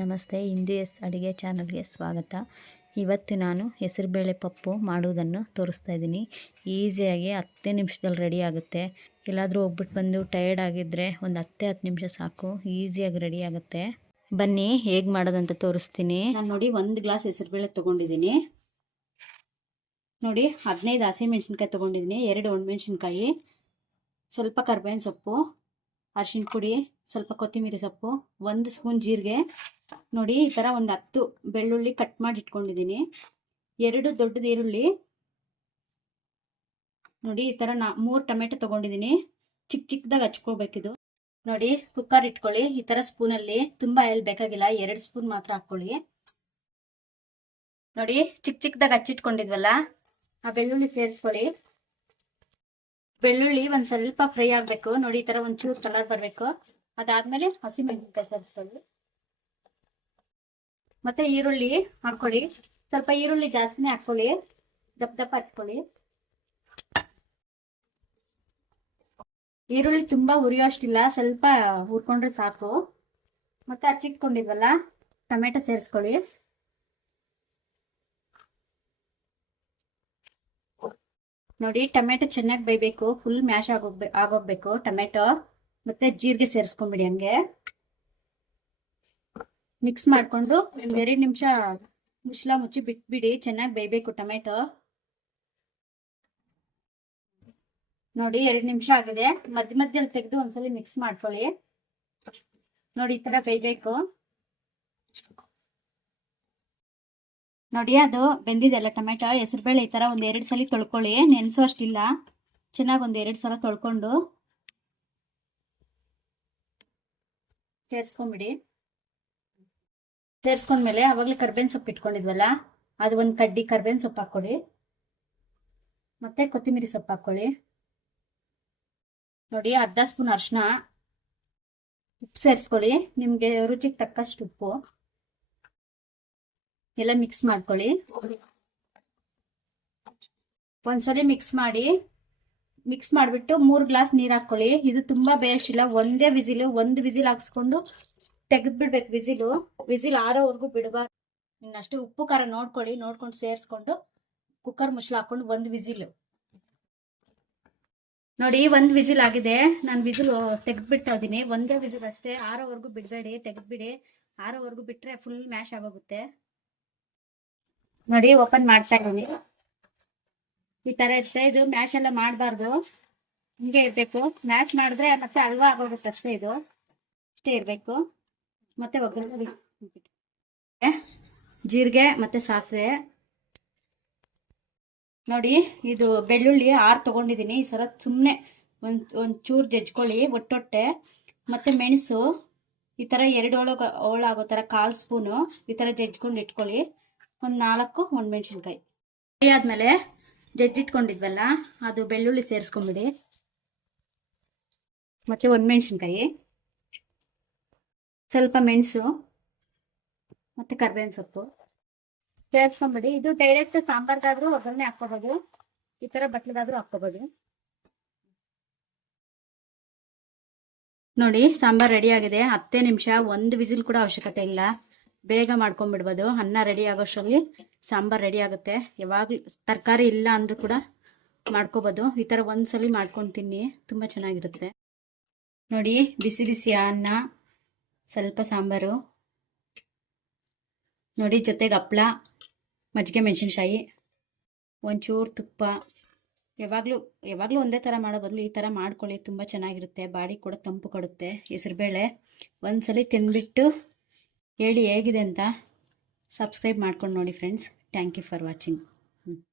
ನಮಸ್ತೆ, ಹಿಂದೂ ಅಡುಗೆ ಚಾನಲ್ಗೆ ಸ್ವಾಗತ. ಇವತ್ತು ನಾನು ಹೆಸರುಬೇಳೆ ಪಪ್ಪು ಮಾಡುವುದನ್ನು ತೋರಿಸ್ತಾ ಇದ್ದೀನಿ. ಈಸಿಯಾಗಿ 10 ನಿಮಿಷದಲ್ಲಿ ರೆಡಿ ಆಗುತ್ತೆ. ಎಲ್ಲಾದರೂ ಹೋಗ್ಬಿಟ್ಟು ಬಂದು ಟಯರ್ಡ್ ಆಗಿದ್ದರೆ ಒಂದು 10 ನಿಮಿಷ ಸಾಕು, ಈಸಿಯಾಗಿ ರೆಡಿ ಆಗುತ್ತೆ. ಬನ್ನಿ ಹೇಗೆ ಮಾಡೋದಂತ ತೋರಿಸ್ತೀನಿ. ನಾನು ನೋಡಿ 1 ಗ್ಲಾಸ್ ಹೆಸರುಬೇಳೆ ತೊಗೊಂಡಿದ್ದೀನಿ. ನೋಡಿ 15 ಹಸಿಮೆಣಸಿನ್ಕಾಯಿ ತೊಗೊಂಡಿದ್ದೀನಿ, 2 ಒಣಮೆಣಸಿನ್ಕಾಯಿ, ಸ್ವಲ್ಪ ಕರ್ಬೇವಿನ ಸೊಪ್ಪು, ಅರಿಶಿನ ಪುಡಿ, ಸ್ವಲ್ಪ ಕೊತ್ತಂಬರಿ ಸೊಪ್ಪು, 1 ಸ್ಪೂನ್ ಜೀರಿಗೆ. ನೋಡಿ ಈ ಥರ ಒಂದು 10 ಬೆಳ್ಳುಳ್ಳಿ ಕಟ್ ಮಾಡಿ ಇಟ್ಕೊಂಡಿದ್ದೀನಿ, 2 ದೊಡ್ಡದು ಈರುಳ್ಳಿ. ನೋಡಿ ಈ ಥರ 3 ಟೊಮೆಟೊ ತೊಗೊಂಡಿದ್ದೀನಿ, ಚಿಕ್ಕದಾಗಿ ಹಚ್ಕೋಬೇಕಿದು. ನೋಡಿ ಕುಕ್ಕರ್ ಇಟ್ಕೊಳ್ಳಿ. ಈ ಥರ ಸ್ಪೂನಲ್ಲಿ, ತುಂಬ ಆಯಿಲ್ ಬೇಕಾಗಿಲ್ಲ, 2 ಸ್ಪೂನ್ ಮಾತ್ರ ಹಾಕ್ಕೊಳ್ಳಿ. ನೋಡಿ ಚಿಕ್ಕದಾಗಿ ಹಚ್ಚಿಟ್ಕೊಂಡಿದ್ವಲ್ಲ ಆ ಬೆಳ್ಳುಳ್ಳಿ ಸೇರಿಸ್ಕೊಳ್ಳಿ. ಬೆಳ್ಳುಳ್ಳಿ ಒಂದು ಸ್ವಲ್ಪ ಫ್ರೈ ಆಗಬೇಕು. ನೋಡಿ ಈ ಥರ ಒಂಚೂರು ಕಲರ್ ಬರಬೇಕು. ಅದಾದ್ಮೇಲೆ ಹಸಿಮೆಣಸಿನ್ಕಾಯಿ ಸೇರಿಸ್ಕೊಳ್ಳಿ. ಮತ್ತೆ ಈರುಳ್ಳಿ ಹಾಕೊಳ್ಳಿ. ಸ್ವಲ್ಪ ಈರುಳ್ಳಿ ಜಾಸ್ತಿನೇ ಹಾಕೊಳ್ಳಿ, ದಪ್ಪ ಹಾಕ್ಕೊಳ್ಳಿ. ಈರುಳ್ಳಿ ತುಂಬಾ ಉರಿಯೋಷ್ಟಿಲ್ಲ, ಸ್ವಲ್ಪ ಹುರ್ಕೊಂಡ್ರೆ ಸಾಕು. ಮತ್ತೆ ಹಚ್ಚಿಟ್ಕೊಂಡಿದ್ವಲ್ಲ ಟೊಮೆಟೊ ಸೇರಿಸ್ಕೊಳ್ಳಿ. ನೋಡಿ ಟೊಮೆಟೊ ಚೆನ್ನಾಗಿ ಬೇಯಬೇಕು, ಫುಲ್ ಮ್ಯಾಶ್ ಆಗೋಗ್ಬೇಕು ಟೊಮೆಟೊ. ಮತ್ತೆ ಜೀರಿಗೆ ಸೇರಿಸ್ಕೊಂಬಿಡಿ. ಹಂಗೆ ಮಿಕ್ಸ್ ಮಾಡಿಕೊಂಡು 2 ನಿಮಿಷ ಮುಚ್ಚಳ ಮುಚ್ಚಿ ಬಿಟ್ಬಿಡಿ, ಚೆನ್ನಾಗಿ ಬೇಯಬೇಕು ಟೊಮೆಟೊ. ನೋಡಿ 2 ನಿಮಿಷ ಆಗಿದೆ. ಮಧ್ಯದಲ್ಲಿ ತೆಗೆದು ಒಂದ್ಸಲಿ ಮಿಕ್ಸ್ ಮಾಡ್ಕೊಳ್ಳಿ. ನೋಡಿ ಈ ತರ ಬೇಯಬೇಕು. ನೋಡಿ ಅದು ಬೆಂದಿದೆಲ್ಲ ಟೊಮೆಟೊ. ಹೆಸರುಬೇಳೆ ಈ ತರ 1-2 ಸಲ ತೊಳ್ಕೊಳ್ಳಿ, ನೆನೆಸೋ ಅಷ್ಟಿಲ್ಲ. ಚೆನ್ನಾಗಿ 1-2 ಸಲ ತೊಳ್ಕೊಂಡು ಸೇರಿಸ್ಕೊಂಬಿಡಿ. ಸೇರಿಸ್ಕೊಂಡ್ಮೇಲೆ ಅವಾಗಲೇ ಕರ್ಬೇವಿನ ಸೊಪ್ಪು ಇಟ್ಕೊಂಡಿದ್ವಲ್ಲ, ಅದು 1 ಕಡ್ಡಿ ಕರ್ಬೇವಿನ ಸೊಪ್ಪು ಹಾಕ್ಕೊಳ್ಳಿ. ಮತ್ತೆ ಕೊತ್ತಂಬರಿ ಸೊಪ್ಪು ಹಾಕ್ಕೊಳ್ಳಿ. ನೋಡಿ ಅರ್ಧ ಸ್ಪೂನ್ ಅರಿಶಿನ, ಉಪ್ಪು ಸೇರಿಸ್ಕೊಳ್ಳಿ, ನಿಮಗೆ ರುಚಿಗೆ ತಕ್ಕಷ್ಟು ಉಪ್ಪು. ಎಲ್ಲ ಮಿಕ್ಸ್ ಮಾಡ್ಕೊಳ್ಳಿ. ಒಂದ್ಸಲಿ ಮಿಕ್ಸ್ ಮಾಡಿಬಿಟ್ಟು 3 ಗ್ಲಾಸ್ ನೀರು ಹಾಕ್ಕೊಳ್ಳಿ. ಇದು ತುಂಬಾ ಬೇಯಿಸಿಲ್ಲ, ಒಂದೇ ವಿಸಿಲ್, 1 ವಿಸಿಲ್ ಹಾಕ್ಸ್ಕೊಂಡು ತೆಗೆದ್ಬಿಡ್ಬೇಕು. ವಿಸಿಲ್ ಆರೋವರೆಗೂ ಬಿಡಬಾರ್ದು. ಇನ್ನಷ್ಟೇ ಉಪ್ಪು ಖಾರ ನೋಡ್ಕೊಳ್ಳಿ, ನೋಡ್ಕೊಂಡು ಸೇರಿಸ್ಕೊಂಡು ಕುಕ್ಕರ್ ಮುಚ್ಚಳ ಹಾಕೊಂಡು 1 ವಿಸಿಲ್. ನೋಡಿ 1 ವಿಸಿಲ್ ಆಗಿದೆ. ನಾನು ವಿಸಿಲ್ ತೆಗೆದ್ಬಿಡ್ತಾ ಇದ್ದೀನಿ. 1 ವಿಸಿಲ್ ಅಷ್ಟೇ, ಆರೋವರೆಗೂ ಬಿಡಬೇಡಿ, ತೆಗೆದ್ಬಿಡಿ. ಆರೋವರೆಗೂ ಬಿಟ್ರೆ ಫುಲ್ ಮ್ಯಾಶ್ ಆಗೋಗುತ್ತೆ. ನೋಡಿ ಓಪನ್ ಮಾಡ್ತಾ ಇದ್ದೀನಿ. ಈ ತರ ಇರುತ್ತೆ. ಇದು ಮ್ಯಾಶ್ ಎಲ್ಲ ಮಾಡಬಾರ್ದು, ಹಿಂಗೆ ಇರ್ಬೇಕು. ಮ್ಯಾಶ್ ಮಾಡಿದ್ರೆ ಮತ್ತೆ ಹಲ್ವಾ ಆಗೋಗುತ್ತೆ ಅಷ್ಟೇ. ಇದು ಅಷ್ಟೇ ಇರಬೇಕು. ಮತ್ತೆ ಒಗ್ಗರಣೆ ಜೀರಿಗೆ ಮತ್ತೆ ಸಾಸಿವೆ. ನೋಡಿ ಇದು ಬೆಳ್ಳುಳ್ಳಿ 6 ತಗೊಂಡಿದ್ದೀನಿ. ಈ ಸರ ಸುಮ್ಮನೆ ಒಂಚೂರು ಜಜ್ಕೊಳ್ಳಿ ಒಟ್ಟೊಟ್ಟೆ. ಮತ್ತೆ ಮೆಣಸು ಈ ತರ 2 ಹೋಳಾಗೋ ತರ 1/4 ಸ್ಪೂನು ಈ ತರ ಜಜ್ಕೊಂಡು ಇಟ್ಕೊಳ್ಳಿ. 4 ಒಣಮೆಣಸಿನ್ಕಾಯಿ. ಆದ್ಮೇಲೆ ಜಜ್ಜಿಟ್ಕೊಂಡಿದ್ವಲ್ಲ ಅದು ಬೆಳ್ಳುಳ್ಳಿ ಸೇರಿಸ್ಕೊಂಬಿಡಿ. ಮತ್ತೆ ಒಣಮೆಣಸಿನ್ಕಾಯಿ, ಸ್ವಲ್ಪ ಮೆಣಸು, ಮತ್ತೆ ಕರ್ಬೇವಿನ ಸೊಪ್ಪು ಸೇರಿಸ್ಕೊಂಬಿಡಿ. ಇದು ಡೈರೆಕ್ಟ್ ಸಾಂಬಾರ್ಗಾದ್ರೂ ಒಗ್ಗರಣೆ ಹಾಕೋಬಹುದು, ಈ ತರ ಬಟ್ಲಿಗಾದ್ರೂ ಹಾಕೋಬಹುದು. ನೋಡಿ ಸಾಂಬಾರ್ ರೆಡಿ ಆಗಿದೆ. 10 ನಿಮಿಷ, 1 ವಿಸಿಲ್ ಕೂಡ ಅವಶ್ಯಕತೆ ಇಲ್ಲ, ಬೇಗ ಮಾಡ್ಕೊಂಡ್ಬಿಡ್ಬೋದು. ಅನ್ನ ರೆಡಿ ಆಗೋಷ್ಟರಲ್ಲಿ ಸಾಂಬಾರ್ ರೆಡಿ ಆಗುತ್ತೆ. ಯಾವಾಗಲೂ ತರಕಾರಿ ಇಲ್ಲ ಅಂದ್ರೂ ಕೂಡ ಮಾಡ್ಕೋಬೋದು. ಈ ಥರ ಒಂದ್ಸಲಿ ಮಾಡ್ಕೊಂಡು ತಿನ್ನಿ, ತುಂಬ ಚೆನ್ನಾಗಿರುತ್ತೆ. ನೋಡಿ ಬಿಸಿ ಬಿಸಿ ಅನ್ನ, ಸ್ವಲ್ಪ ಸಾಂಬಾರು, ನೋಡಿ ಜೊತೆಗೆ ಹಪ್ಳ, ಮಜ್ಜಿಗೆ ಮೆಣಸಿನ್ಕಾಯಿ, ಒಂಚೂರು ತುಪ್ಪ. ಯಾವಾಗಲೂ ಒಂದೇ ಥರ ಮಾಡೋ ಬದಲು ಈ ಥರ ಮಾಡ್ಕೊಳ್ಳಿ, ತುಂಬ ಚೆನ್ನಾಗಿರುತ್ತೆ. ಬಾಡಿ ಕೂಡ ತಂಪು ಕೊಡುತ್ತೆ. ಹೆಸರುಬೇಳೆ ಒಂದ್ಸಲಿ ತಿಂದ್ಬಿಟ್ಟು ಹೇಳಿ ಹೇಗಿದೆ ಅಂತ. ಸಬ್ಸ್ಕ್ರೈಬ್ ಮಾಡ್ಕೊಂಡು ನೋಡಿ friends. Thank you for watching.